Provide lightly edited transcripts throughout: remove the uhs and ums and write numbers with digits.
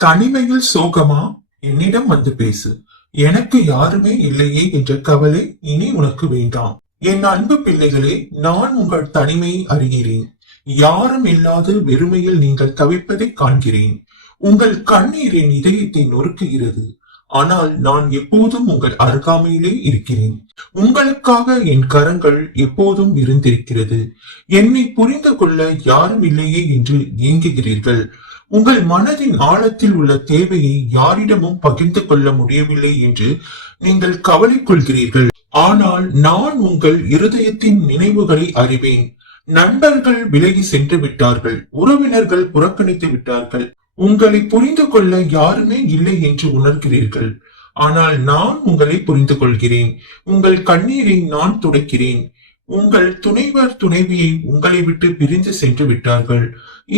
தனிமையில் சோகமா? என்னிடம் வந்து பேசு. எனக்கு யாருமே இல்லையே என்ற கவலை இனி உனக்கு வேண்டாம். என் அன்பு பிள்ளைகளே, நான் உங்கள் தனிமையை அறிகிறேன். யாரும் இல்லாத வெறுமையில் நீங்கள் தவிப்பதை காண்கிறேன். உங்கள் கண்ணீரின் இதயத்தை நொறுக்குகிறது. ஆனால் நான் எப்போதும் உங்கள் அருகாமையிலே இருக்கிறேன். உங்களுக்காக என் கரங்கள் எப்போதும் இருந்திருக்கிறது. என்னை புரிந்து கொள்ள யாரும் இல்லையே என்று ஏங்குகிறீர்கள். உங்கள் மனதின் ஆழத்தில் உள்ள தேவையை யாரிடமும் பகிர்ந்து கொள்ள முடியவில்லை என்று நீங்கள் கவலை கொள்கிறீர்கள். ஆனால் நான் உங்கள் இருதயத்தின் நினைவுகளை அறிவேன். நண்பர்கள் விலகி சென்று விட்டார்கள். உறவினர்கள் புறக்கணித்து விட்டார்கள். உங்களை புரிந்து கொள்ள யாருமே இல்லை என்று உணர்கிறீர்கள். ஆனால் நான் உங்களை புரிந்து கொள்கிறேன். உங்கள் கண்ணீரை நான் துடைக்கிறேன். உங்கள் துணைவர் துணைவியை உங்களை விட்டு பிரிந்து சென்று விட்டார்கள்.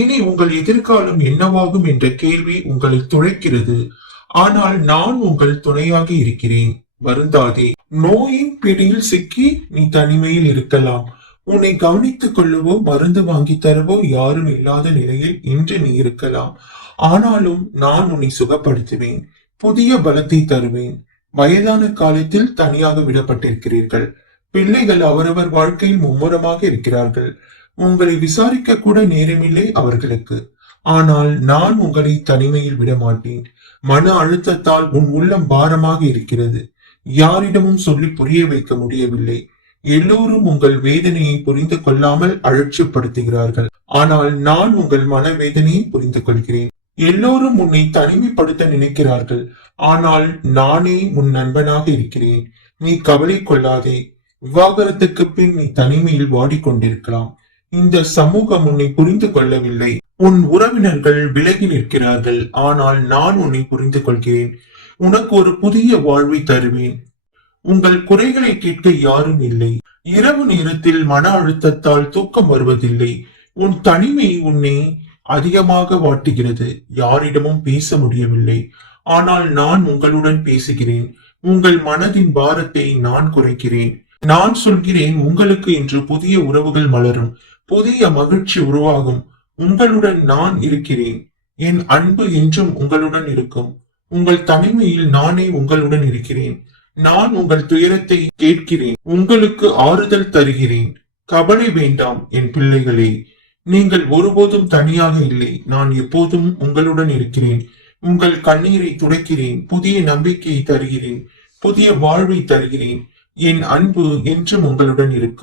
இனி உங்கள் எதிர்காலம் என்னவாகும் என்ற கேள்வி உங்களை துளைக்கிறது. ஆனால் நான் உங்கள் துணையாக இருக்கிறேன். வருந்தாதே. நோயின் பிடியில் சிக்கி நீ தனிமையில் இருக்கலாம். உன்னை கவனித்துக் கொள்ளவோ மருந்து வாங்கி தரவோ யாரும் இல்லாத நிலையில் இன்று நீ இருக்கலாம். ஆனாலும் நான் உன்னை சுகப்படுத்துவேன். புதிய பலத்தை தருவேன். வயதான காலத்தில் தனியாக விடப்பட்டிருக்கிறீர்கள். பிள்ளைகள் அவரவர் வாழ்க்கையில் மும்முரமாக இருக்கிறார்கள். உங்களை விசாரிக்க கூட நேரமில்லை அவர்களுக்கு. ஆனால் நான் உங்களை தனிமையில் விட மாட்டேன். மன அழுத்தத்தால் உன் உள்ளம் பாரமாக இருக்கிறது. யாரிடமும் சொல்லி புரிய வைக்க முடியவில்லை. எல்லோரும் உங்கள் வேதனையை புரிந்து கொள்ளாமல் அலட்சியப்படுத்துகிறார்கள். ஆனால் நான் உங்கள் மனவேதனையை புரிந்து கொள்கிறேன். எல்லோரும் உன்னை தனிமைப்படுத்த நினைக்கிறார்கள். ஆனால் நானே உன் நண்பனாக இருக்கிறேன். நீ கவலை கொள்ளாதே. விவாகரத்துக்கு பின் நீ தனிமையில் வாடிக்கொண்டிருக்கலாம். இந்த சமூகம் உன்னை புரிந்து கொள்ளவில்லை. உன் உறவினர்கள் விலகி நிற்கிறார்கள். ஆனால் நான் உன்னை புரிந்து கொள்கிறேன். உனக்கு ஒரு புதிய வாழ்வை தருவேன். உங்கள் குறைகளை கேட்க யாரும் இல்லை. இரவு நேரத்தில் மன அழுத்தத்தால் தூக்கம் வருவதில்லை. உன் தனிமை உன்னை அதிகமாக வாட்டுகிறது. யாரிடமும் பேச முடியவில்லை. ஆனால் நான் உங்களுடன் பேசுகிறேன். உங்கள் மனதின் பாரத்தை நான் குறைக்கிறேன். நான் சொல்கிறேன், உங்களுக்கு இன்று புதிய உறவுகள் மலரும். புதிய மகிழ்ச்சி உருவாகும். உங்களுடன் நான் இருக்கிறேன். என் அன்பு என்றும் உங்களுடன் இருக்கும். உங்கள் தனிமையில் நானே உங்களுடன் இருக்கிறேன். நான் உங்கள் துயரத்தை கேட்கிறேன். உங்களுக்கு ஆறுதல் தருகிறேன். கவலை வேண்டாம் என் பிள்ளைகளே. நீங்கள் ஒருபோதும் தனியாக இல்லை. நான் எப்போதும் உங்களுடன் இருக்கிறேன். உங்கள் கண்ணீரை துடைக்கிறேன். புதிய நம்பிக்கையை தருகிறேன். புதிய வாழ்வை தருகிறேன். என் அன்பு என்றும் உங்களுடன் இருக்கும்.